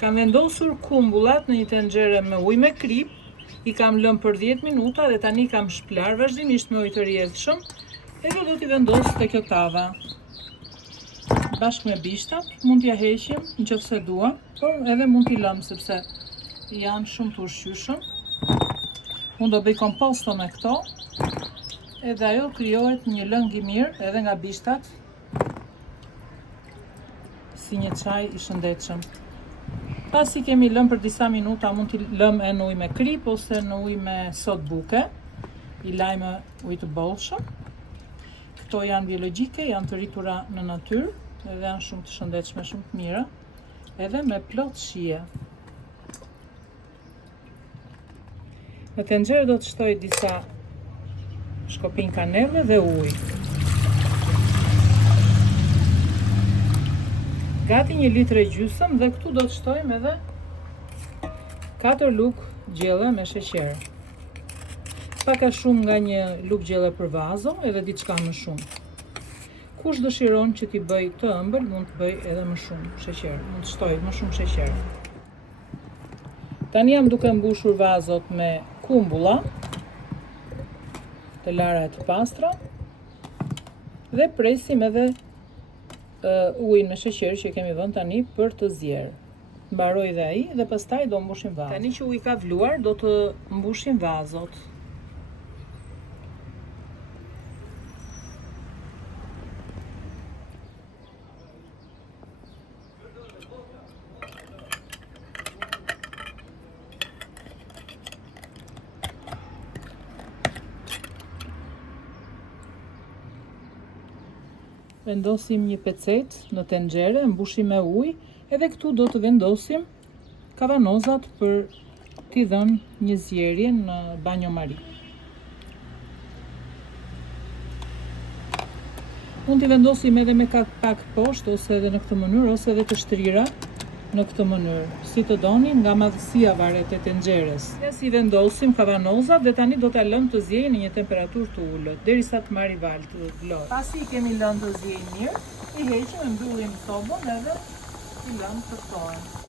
Kam vendosur kumbullat në një tenxhere me ujë me krip, i kam lënë për 10 minuta dhe tani kam shplar vazhdimisht me ujë të rrjedhshëm, edhe do t'i vendos te kjo tava. Bashkë me bishtat, mund t'ja heqim nëse dua, por edhe mund t'i lëm sepse janë shumë të ushqyeshëm. Unë do bëj komposto me këto, edhe ajo krijohet një lëng i mirë edhe nga bishtat, si një çaj i shëndetshëm. Pasi kemi lëmë për disa minuta, mund t'i lëmë në ujë me krip ose në ujë me sot buke, i laj me ujë të bollshëm. Këto janë biologjike, janë të rritura në natyrë, edhe janë shumë të shëndetshme, shumë të mira, edhe me plot shije. Në tenxhere do të shtoj disa shkopin kanelle dhe ujë. Gati 1 litër e gjysmë dhe këtu do të shtojmë edhe 4 lugë gjelle me sheqer. Paka shumë nga 1 lugë gjelle për vazo edhe diçka më shumë. Kush dëshiron që t'i bëj të ëmbël, mund të bëj edhe më shumë sheqer, mund të shtoj më shumë sheqer. Tani jam duke mbushur vazot me kumbulla të lara e të pastra dhe presim edhe ujin me sheqer që kemi vënë tani për të zjerë. Mbaroj dhe ai dhe pastaj do mbushim vazot. Tani që uji ka vluar, do të mbushim vazot. Vendosim një pecet në tenxhere, mbushim me ujë, edhe këtu do të vendosim kavanozat për t'i dhënë një zjerje në banjomari. Mund t'i vendosim edhe me pak poshtë ose edhe në këtë mënyrë, ose edhe të shtrira në këtë mënyrë. Si të doni, nga madhësia varet e tenxheres. Si vendosim kavanozat dhe tani do t'a lëmë të zjejnë në një temperaturë të ulët, derisa të marrë val të vlojë. Pasi i kemi lënë të zjejnë mirë, i heqim, mbyllim sobën edhe i lëmë të ftohen.